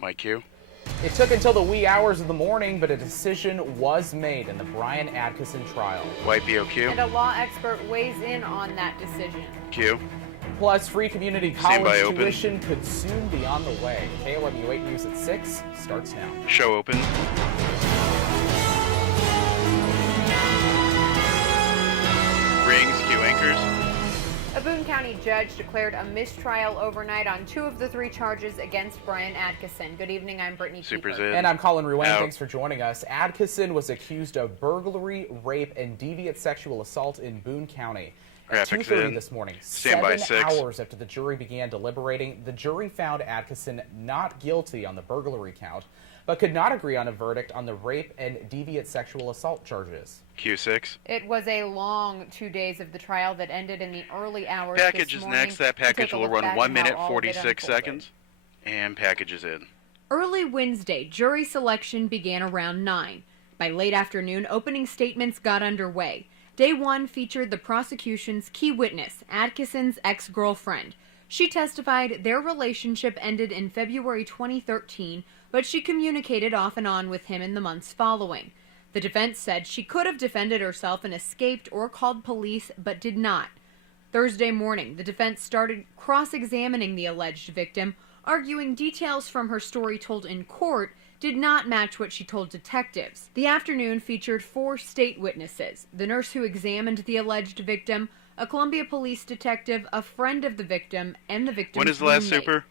Mike Q. It took until the wee hours of the morning, but a decision was made in the Brian Atkinson trial. White BOQ. And a law expert weighs in on that decision. Q. Plus, free community college tuition could soon be on the way. KOMU 8 News at 6 starts now. Show open. Rings, Q anchors. A Boone County judge declared a mistrial overnight on 2 of the 3 charges against Brian Atkinson. Good evening, I'm Brittany Super Keeper. And I'm Colin Ruane. Thanks for joining us. Atkinson was accused of burglary, rape, and deviant sexual assault in Boone County. At 2:30 this morning, 7 hours after the jury began deliberating, the jury found Atkinson not guilty on the burglary count, but could not agree on a verdict on the rape and deviant sexual assault charges. Q6. It was a long 2 days of the trial that ended in the early hours Package this is morning. next. That package will run 1 minute, 46 unfolded. seconds. And package is in. Early Wednesday, jury selection began around 9. By late afternoon, opening statements got underway. Day 1 featured the prosecution's key witness, Atkinson's ex-girlfriend. She testified their relationship ended in February 2013, but she communicated off and on with him in the months following. The defense said she could have defended herself and escaped or called police, but did not. Thursday morning, the defense started cross-examining the alleged victim, arguing details from her story told in court did not match what she told detectives. The afternoon featured 4 state witnesses: the nurse who examined the alleged victim, a Columbia police detective, a friend of the victim, and the victim's When is the last roommate. super?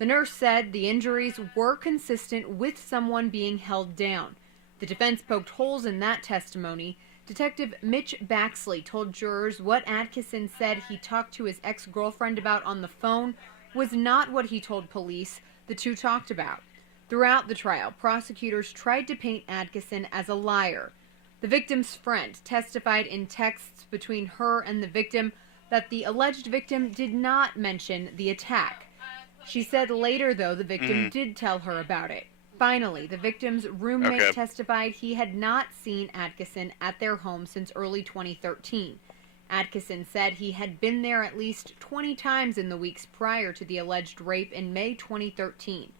The nurse said the injuries were consistent with someone being held down. The defense poked holes in that testimony. Detective Mitch Baxley told jurors what Atkinson said he talked to his ex-girlfriend about on the phone was not what he told police the two talked about. Throughout the trial, prosecutors tried to paint Atkinson as a liar. The victim's friend testified in texts between her and the victim that the alleged victim did not mention the attack. She said later, though, the victim did tell her about it. Finally, the victim's roommate testified he had not seen Atkinson at their home since early 2013. Atkinson said he had been there at least 20 times in the weeks prior to the alleged rape in May 2013.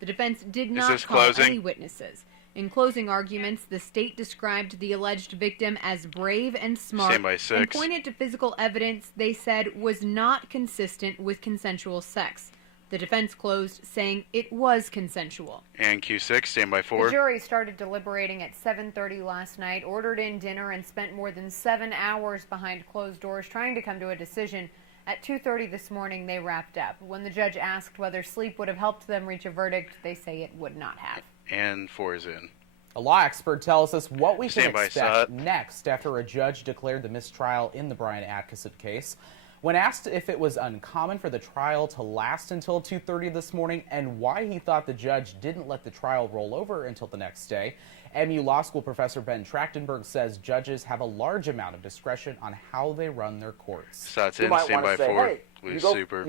The defense did not call any witnesses. In closing arguments, the state described the alleged victim as brave and smart and pointed to physical evidence they said was not consistent with consensual sex. The defense closed, saying it was consensual. And Q6, stand by 4. The jury started deliberating at 7:30 last night, ordered in dinner, and spent more than 7 hours behind closed doors trying to come to a decision. At 2:30 this morning, they wrapped up. When the judge asked whether sleep would have helped them reach a verdict, they say it would not have. And 4 is in. A law expert tells us what we can expect next after a judge declared the mistrial in the Brian Atkinson case. When asked if it was uncommon for the trial to last until 2:30 this morning and why he thought the judge didn't let the trial roll over until the next day, MU Law School professor Ben Trachtenberg says judges have a large amount of discretion on how they run their courts. Shots in, stand by 4. Hey, you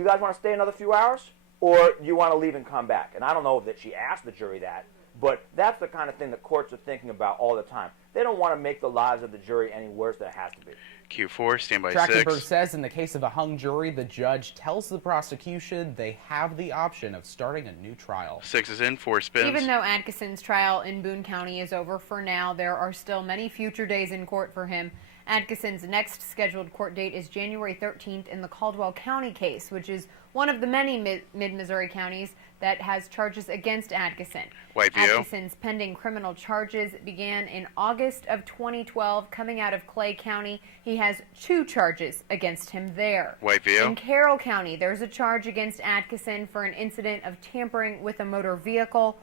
guys want to stay another few hours? Or you want to leave and come back? And I don't know that she asked the jury that, but that's the kind of thing the courts are thinking about all the time. They don't want to make the lives of the jury any worse than it has to be. Q4, stand by 6. Trachtenberg says in the case of a hung jury, the judge tells the prosecution they have the option of starting a new trial. 6 is in, 4 spins. Even though Atkinson's trial in Boone County is over for now, there are still many future days in court for him. Atkinson's next scheduled court date is January 13th in the Caldwell County case, which is one of the many mid-Missouri counties that has charges against Atkinson. Atkinson's pending criminal charges began in August of 2012 coming out of Clay County. He has 2 charges against him there. In Carroll County, there's a charge against Atkinson for an incident of tampering with a motor vehicle.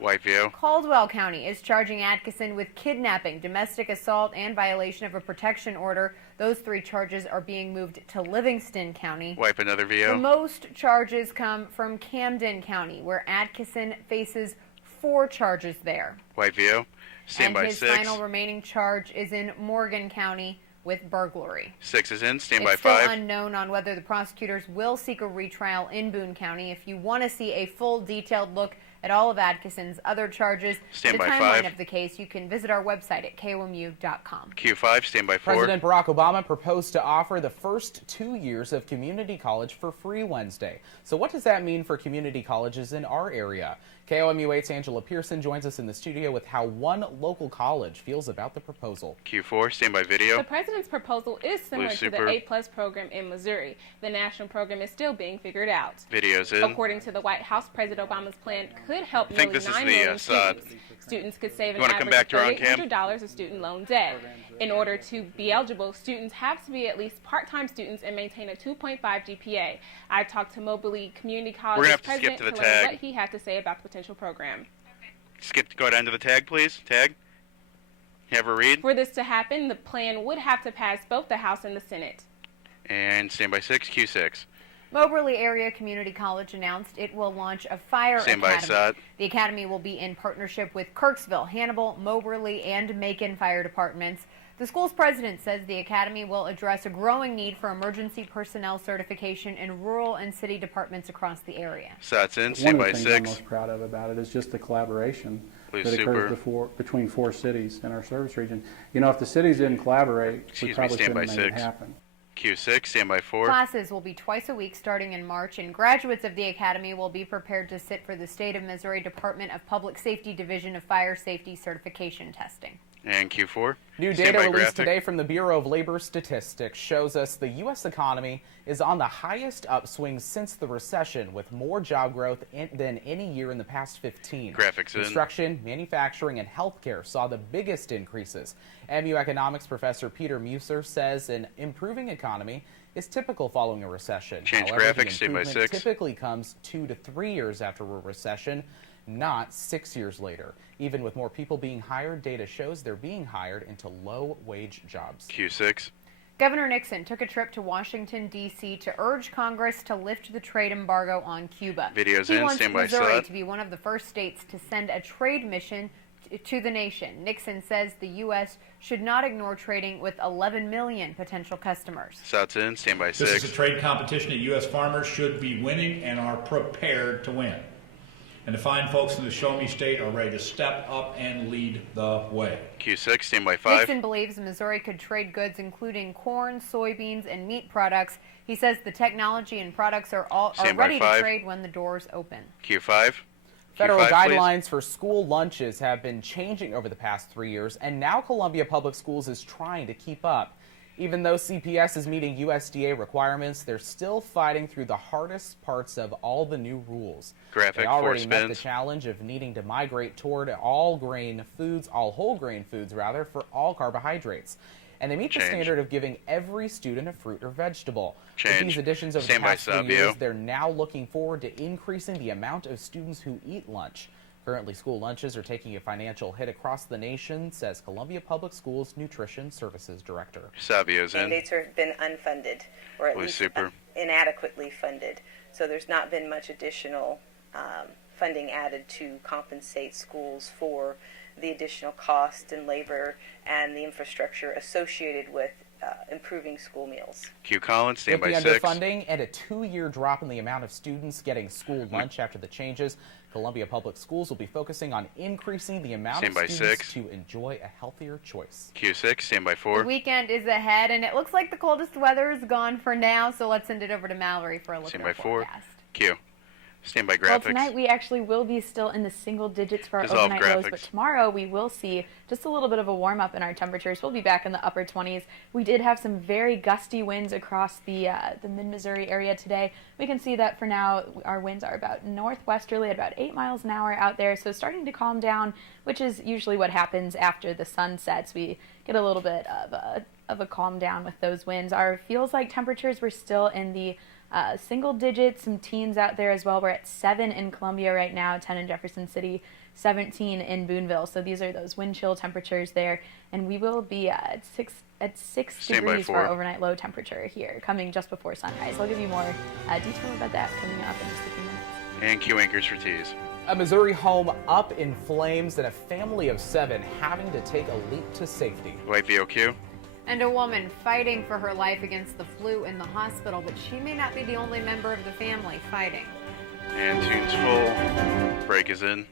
Caldwell County is charging Atkinson with kidnapping, domestic assault, and violation of a protection order. Those 3 charges are being moved to Livingston County. The most charges come from Camden County, where Atkinson faces 4 charges there. Stand by 6. And his final remaining charge is in Morgan County with burglary. 6 is in, stand by 5. It's still unknown on whether the prosecutors will seek a retrial in Boone County. If you want to see a full detailed look at all of Atkinson's other charges. Stand the by timeline 5. of the case, you can visit our website at KOMU.com. Q5, stand by 4. President Barack Obama proposed to offer the first 2 years of community college for free Wednesday. So what does that mean for community colleges in our area? KOMU 8's Angela Pearson joins us in the studio with how one local college feels about the proposal. Q4, stand by video. The president's proposal is similar to the Super. A+ program in Missouri. The national program is still being figured out. Videos in. According to the White House, President Obama's plan could help think nearly this is 9 the, million Assad. students. Students could save an You wanna come average back to of our own cam? $3,800 of student loan debt. In order to be eligible, students have to be at least part-time students and maintain a 2.5 GPA. I talked to Moberly Community College have to skip president to the to learn tag. what he had to say about the potential program. Go down to the tag, please. Tag. Have her read. For this to happen, the plan would have to pass both the House and the Senate. And stand by 6, Q6. Moberly Area Community College announced it will launch a fire Stand by academy. Assad. The academy will be in partnership with Kirksville, Hannibal, Moberly, and Macon fire departments. The school's president says the academy will address a growing need for emergency personnel certification in rural and city departments across the area. Sats in, One stand of by the things I'm 6. most proud of about it is just the collaboration Blue that Super. occurs between 4 cities in our service region. You know, if the cities didn't collaborate, Excuse we me, probably stand couldn't by have made it 6. happen. Q6, stand by 4. Classes will be twice a week starting in March, and graduates of the academy will be prepared to sit for the State of Missouri Department of Public Safety Division of Fire Safety certification testing. And Q4. New stand data by released graphic. today from the Bureau of Labor Statistics shows us the U.S. economy is on the highest upswing since the recession, with more job growth than any year in the past 15. Graphics in. Construction, manufacturing, and healthcare saw the biggest increases. MU economics professor Peter Muser says an improving economy is typical following a recession. Change However, graphics, stand by the improvement 6. typically comes 2 to 3 years after a recession, not 6 years later. Even with more people being hired, data shows they're being hired into low-wage jobs. Q6. Governor Nixon took a trip to Washington, D.C. to urge Congress to lift the trade embargo on Cuba. Videos he in, wants stand by Missouri Sud. to be one of the first states to send a trade mission to the nation. Nixon says the U.S. should not ignore trading with 11 million potential customers. Sats in, stand by This 6. is a trade competition that U.S. farmers should be winning and are prepared to win. And the fine folks in the Show Me State are ready to step up and lead the way. Q6, stand by 5. Nixon believes Missouri could trade goods including corn, soybeans, and meat products. He says the technology and products are Stand by ready to 5. trade when the doors open. Q5. Federal Q5, please. guidelines for school lunches have been changing over the past 3 years, and now Columbia Public Schools is trying to keep up. Even though CPS is meeting USDA requirements, they're still fighting through the hardest parts of all the new rules. Graphic, They already 4 met the spins. challenge of needing to migrate toward all whole grain foods for all carbohydrates. And they meet the Change. standard of giving every student a fruit or vegetable. With Change. these additions over Stand the by past 3 sub, years, yo. they're now looking forward to increasing the amount of students who eat lunch. Currently, school lunches are taking a financial hit across the nation, says Columbia Public Schools Nutrition Services Director. Savio's in. Mandates have been unfunded, or at Blue least Super. inadequately funded. So there's not been much additional funding added to compensate schools for the additional cost and labor and the infrastructure associated with improving school meals. Q Collins, stand With by the 6. underfunding and a 2-year drop in the amount of students getting school lunch after the changes, Columbia Public Schools will be focusing on increasing the amount Stand by of students 6. to enjoy a healthier choice. Q6, stand by The 4. weekend is ahead, and it looks like the coldest weather is gone for now, so let's send it over to Mallory for a look Stand at by our 4. forecast. Q. Stand by Well, graphics. tonight we actually will be still in the single digits for our Dissolve overnight lows, but graphics. tomorrow we will see just a little bit of a warm up in our temperatures. We'll be back in the upper 20s. We did have some very gusty winds across the mid-Missouri area today. We can see that for now our winds are about northwesterly at about 8 miles an hour out there, so starting to calm down, which is usually what happens after the sun sets. We get a little bit of a calm down with those winds. Our feels like temperatures were still in the single digits, some teens out there as well. We're at 7 in Columbia right now, 10 in Jefferson City, 17 in Boonville. So these are those wind chill temperatures there, and we will be at 6 Stand by degrees for our 4. overnight low temperature here, coming just before sunrise. I'll give you more detail about that coming up in just a few minutes. And Q anchors for T's. A Missouri home up in flames and a family of 7 having to take a leap to safety. White VOQ. And a woman fighting for her life against the flu in the hospital, but she may not be the only member of the family fighting. And tune's full. Brake is in.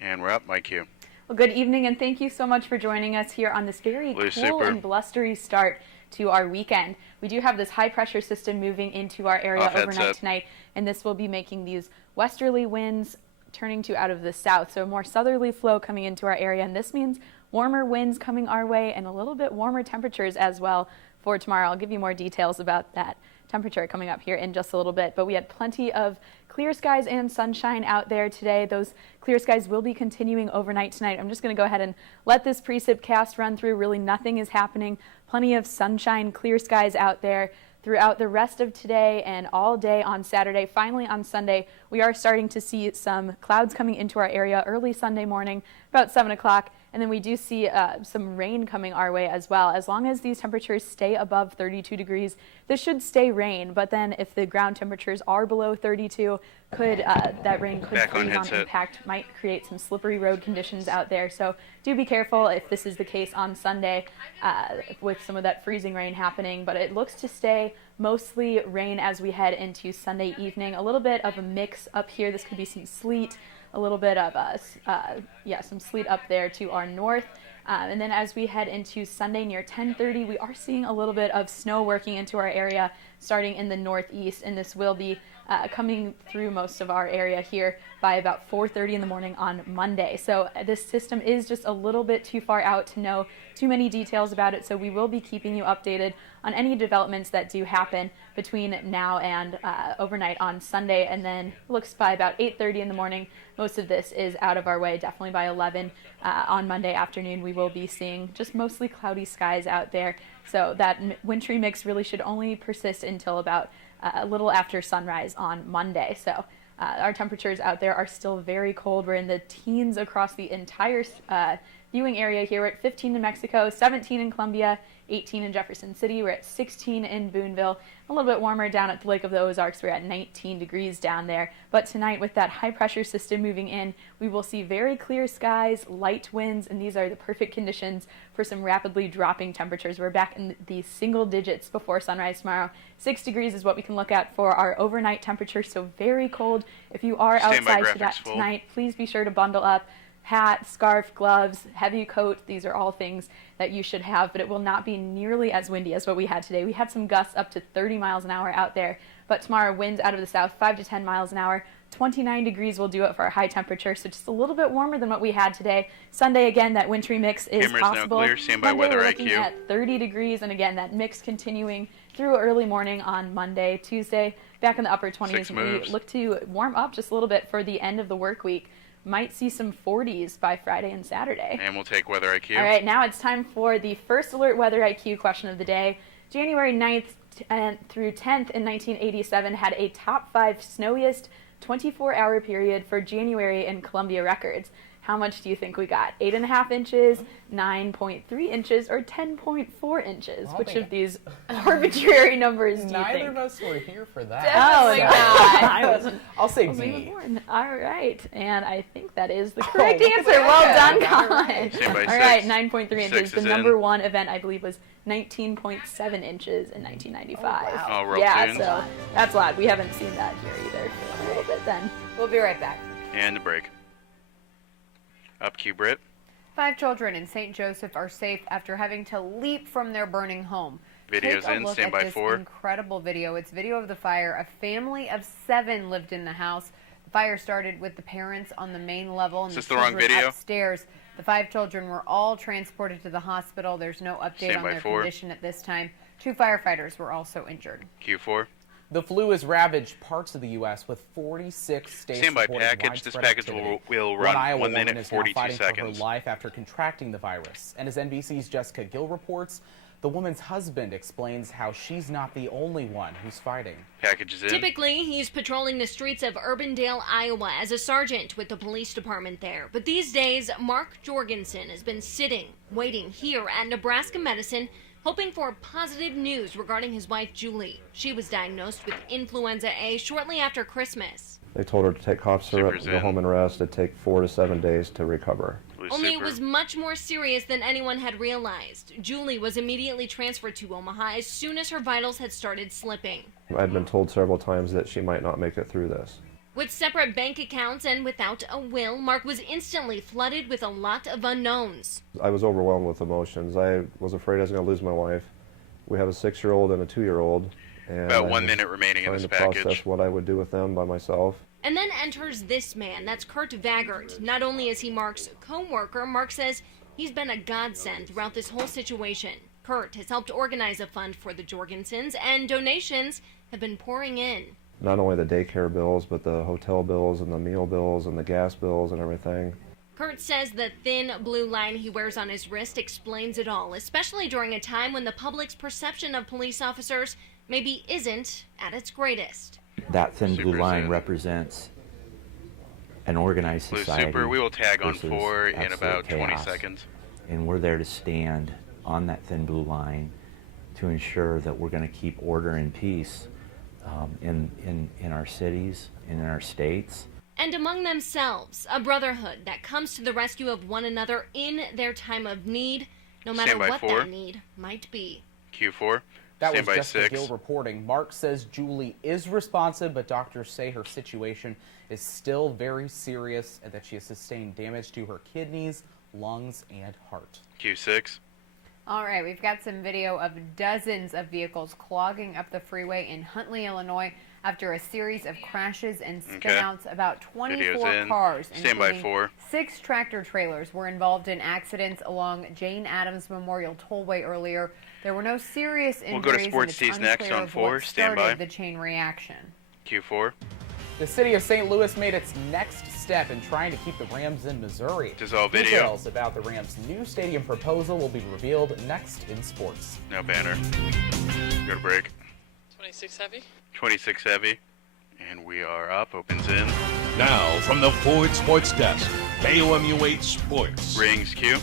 And we're up. My cue. Well, good evening, and thank you so much for joining us here on this very cool and blustery start to our weekend. We do have this high-pressure system moving into our area overnight tonight, and this will be making these westerly winds turning to out of the south, so a more southerly flow coming into our area, and this means warmer winds coming our way and a little bit warmer temperatures as well for tomorrow. I'll give you more details about that temperature coming up here in just a little bit, but we had plenty of clear skies and sunshine out there today. Those clear skies will be continuing overnight tonight. I'm just going to go ahead and let this precip cast run through. Really nothing is happening. Plenty of sunshine, clear skies out there throughout the rest of today and all day on Saturday. Finally on Sunday, we are starting to see some clouds coming into our area early Sunday morning, about 7 o'clock. And then we do see some rain coming our way as well. As long as these temperatures stay above 32 degrees, this should stay rain. But then if the ground temperatures are below 32, that rain could freeze on impact, might create some slippery road conditions out there. So do be careful if this is the case on Sunday with some of that freezing rain happening. But it looks to stay mostly rain as we head into Sunday evening. A little bit of a mix up here. This could be some sleet. A little bit of some sleet up there to our north. And then as we head into Sunday near 10:30, we are seeing a little bit of snow working into our area starting in the northeast, and this will be coming through most of our area here by about 4:30 in the morning on Monday. So this system is just a little bit too far out to know too many details about it, so we will be keeping you updated on any developments that do happen between now and overnight on Sunday. And then it looks by about 8:30 in the morning, most of this is out of our way. Definitely by 11 on Monday afternoon, we will be seeing just mostly cloudy skies out there. So that wintry mix really should only persist until about a little after sunrise on Monday. So our temperatures out there are still very cold. We're in the teens across the entire viewing area here. We're at 15 in Mexico, 17 in Columbia, 18 in Jefferson City. We're at 16 in Boonville. A little bit warmer down at the Lake of the Ozarks. We're at 19 degrees down there. But tonight, with that high pressure system moving in, we will see very clear skies, light winds, and these are the perfect conditions for some rapidly dropping temperatures. We're back in the single digits before sunrise tomorrow. 6 degrees is what we can look at for our overnight temperature, so very cold. If you are outside tonight, please be sure to bundle up. Hat, scarf, gloves, heavy coat, these are all things that you should have, but it will not be nearly as windy as what we had today. We had some gusts up to 30 miles an hour out there, but tomorrow winds out of the south 5 to 10 miles an hour. 29 degrees will do it for our high temperature, so just a little bit warmer than what we had today. Sunday, again, that wintry mix is possible. Now clear. Stand by Monday, weather we're looking IQ. at 30 degrees, and again, that mix continuing through early morning on Monday. Tuesday, back in the upper 20s, and we look to warm up just a little bit for the end of the work week. Might see some 40s by Friday and Saturday. And we'll take weather IQ. All right, now it's time for the first alert weather IQ question of the day. January 9th through 10th in 1987 had a top 5 snowiest 24-hour period for January in Columbia records. How much do you think we got? 8.5 inches, 9.3 inches, or 10.4 inches? Which of these arbitrary numbers do you think? Neither of us were here for that. Oh, God. I'll say B. All right, and I think that is the correct answer. Well done, Colin. All right, 9.3 inches. The number one event, I believe, was 19.7 inches in 1995. Oh, wow. Yeah, so that's a lot. We haven't seen that here either for a little bit then. We'll be right back. And the break. Up cue, Britt. 5 children in St. Joseph are safe after having to leap from their burning home. Video's in. Stand by 4. Incredible video. It's video of the fire. A family of 7 lived in the house. The fire started with the parents on the main level and Is this the wrong video? Upstairs. The 5 children were all transported to the hospital. There's no update on their 4. condition at this time. 2 firefighters were also injured. Q4. The flu has ravaged parts of the U.S. with 46 states. Stand by reporting package. This widespread package activity. will run Iowa 1 minute woman is 42 now fighting seconds. for her life after contracting the virus. And as NBC's Jessica Gill reports, the woman's husband explains how she's not the only one who's fighting. Package is in. Typically, he's patrolling the streets of Urbandale, Iowa as a sergeant with the police department there. But these days, Mark Jorgensen has been sitting, waiting here at Nebraska Medicine, hoping for positive news regarding his wife, Julie. She was diagnosed with influenza A shortly after Christmas. They told her to take cough syrup, go home and rest. It'd take 4 to 7 days to recover. Only it was much more serious than anyone had realized. Julie was immediately transferred to Omaha as soon as her vitals had started slipping. I'd been told several times that she might not make it through this. With separate bank accounts and without a will, Mark was instantly flooded with a lot of unknowns. I was overwhelmed with emotions. I was afraid I was going to lose my wife. We have a 6-year-old and a 2-year-old. And about 1 minute remaining in this package. Trying to process what I would do with them by myself. And then enters this man, that's Kurt Vagert. Not only is he Mark's co-worker, Mark says he's been a godsend throughout this whole situation. Kurt has helped organize a fund for the Jorgensens, and donations have been pouring in. Not only the daycare bills, but the hotel bills and the meal bills and the gas bills and everything. Kurt says the thin blue line he wears on his wrist explains it all, especially during a time when the public's perception of police officers maybe isn't at its greatest. That thin blue line represents an organized society. Super, we will tag on 4 in about 20 chaos. seconds. And we're there to stand on that thin blue line to ensure that we're going to keep order and peace in our cities and in our states. And among themselves, a brotherhood that comes to the rescue of one another in their time of need, no matter what that need might be. Q4. That Stand was by Jessica 6. Gill reporting. Mark says Julie is responsive, but doctors say her situation is still very serious and that she has sustained damage to her kidneys, lungs, and heart. Q6. All right, we've got some video of dozens of vehicles clogging up the freeway in Huntley, Illinois after a series of crashes and spinouts. About 24 cars, including 6 tractor trailers, were involved in accidents along Jane Addams Memorial Tollway earlier. There were no serious injuries. We'll go to Sports Tees next on 4. Stand by. The chain reaction. Q4. The city of St. Louis made its next step in trying to keep the Rams in Missouri. Dissolve video. Details about the Rams' new stadium proposal will be revealed next in sports. No banner. Go to break. 26 heavy. 26 heavy. And we are up. Opens in. Now from the Ford Sports Desk, KOMU 8 Sports. Rings Q.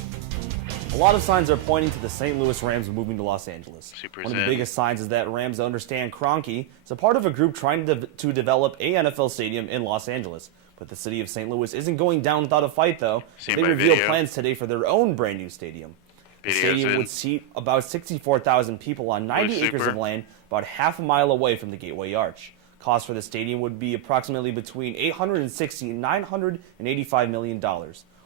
A lot of signs are pointing to the St. Louis Rams moving to Los Angeles. One of the biggest signs is that Rams owner Stan Kroenke is a part of a group trying to develop a NFL stadium in Los Angeles. But the city of St. Louis isn't going down without a fight, though. They revealed plans today for their own brand new stadium. The stadium would seat about 64,000 people on 90 acres of land, about half a mile away from the Gateway Arch. Cost for the stadium would be approximately between $860 and $985 million.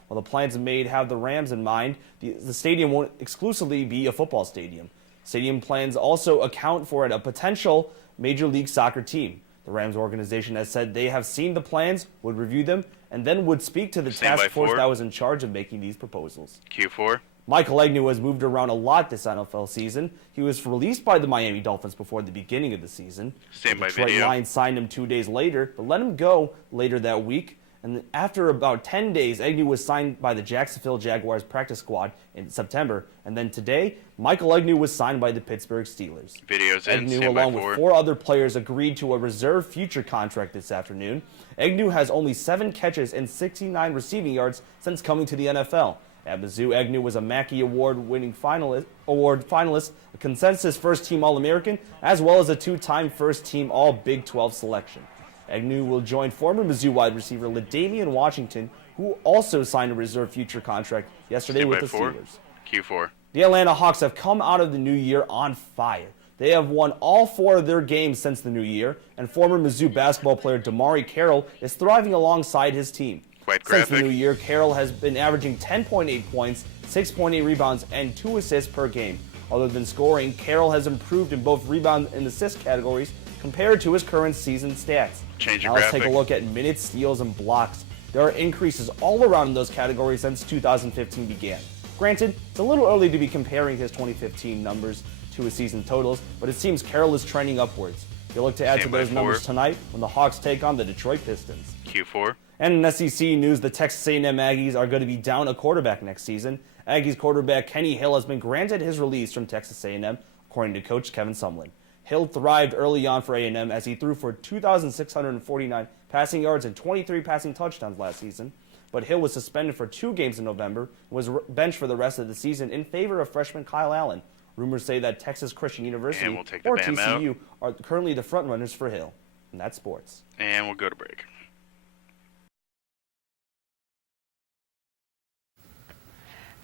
While the plans made have the Rams in mind, the stadium won't exclusively be a football stadium. Stadium plans also account for a potential Major League Soccer team. The Rams organization has said they have seen the plans, would review them, and then would speak to the task force that was in charge of making these proposals. Q4. Michael Agnew has moved around a lot this NFL season. He was released by the Miami Dolphins before the beginning of the season. The Detroit Lions signed him 2 days later, but let him go later that week. And after about 10 days, Agnew was signed by the Jacksonville Jaguars practice squad in September. And then today, Michael Agnew was signed by the Pittsburgh Steelers. Videos in. Agnew, along with 4 other players, agreed to a reserve future contract this afternoon. Agnew has only 7 catches and 69 receiving yards since coming to the NFL. At Mizzou, Agnew was a Mackey Award-winning finalist, a consensus first-team All-American, as well as a 2-time first-team All-Big 12 selection. Agnew will join former Mizzou wide receiver LaDainian Washington, who also signed a reserve future contract yesterday with the Steelers. Q4. The Atlanta Hawks have come out of the new year on fire. They have won all 4 of their games since the new year, and former Mizzou basketball player Damari Carroll is thriving alongside his team. Since the new year, Carroll has been averaging 10.8 points, 6.8 rebounds, and 2 assists per game. Other than scoring, Carroll has improved in both rebound and assist categories compared to his current season stats. Now let's take a look at minutes, steals, and blocks. There are increases all around in those categories since 2015 began. Granted, it's a little early to be comparing his 2015 numbers to his season totals, but it seems Carroll is trending upwards. He'll look to add to those numbers tonight when the Hawks take on the Detroit Pistons. Q4. And in SEC news, the Texas A&M Aggies are going to be down a quarterback next season. Aggies quarterback Kenny Hill has been granted his release from Texas A&M, according to coach Kevin Sumlin. Hill thrived early on for A&M as he threw for 2,649 passing yards and 23 passing touchdowns last season. But Hill was suspended for 2 games in November and was benched for the rest of the season in favor of freshman Kyle Allen. Rumors say that Texas Christian University, or TCU, are currently the frontrunners for Hill. And that's sports. And we'll go to break.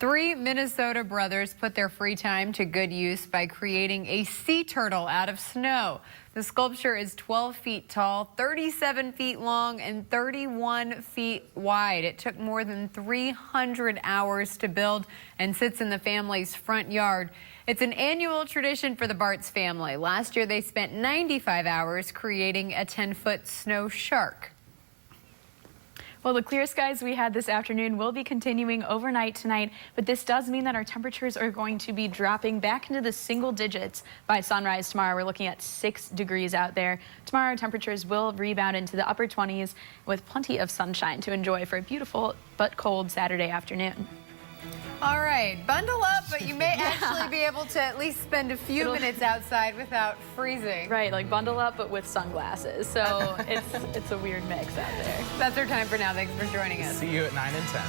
3 Minnesota brothers put their free time to good use by creating a sea turtle out of snow. The sculpture is 12 feet tall, 37 feet long, and 31 feet wide. It took more than 300 hours to build and sits in the family's front yard. It's an annual tradition for the Bartz family. Last year, they spent 95 hours creating a 10-foot snow shark. Well, the clear skies we had this afternoon will be continuing overnight tonight, but this does mean that our temperatures are going to be dropping back into the single digits by sunrise tomorrow. We're looking at 6 degrees out there. Tomorrow, our temperatures will rebound into the upper 20s with plenty of sunshine to enjoy for a beautiful but cold Saturday afternoon. All right, bundle up, but you may actually be able to at least spend a few minutes outside without freezing. Right, like bundle up, but with sunglasses. So it's a weird mix out there. That's our time for now. Thanks for joining us. See you at 9 and 10.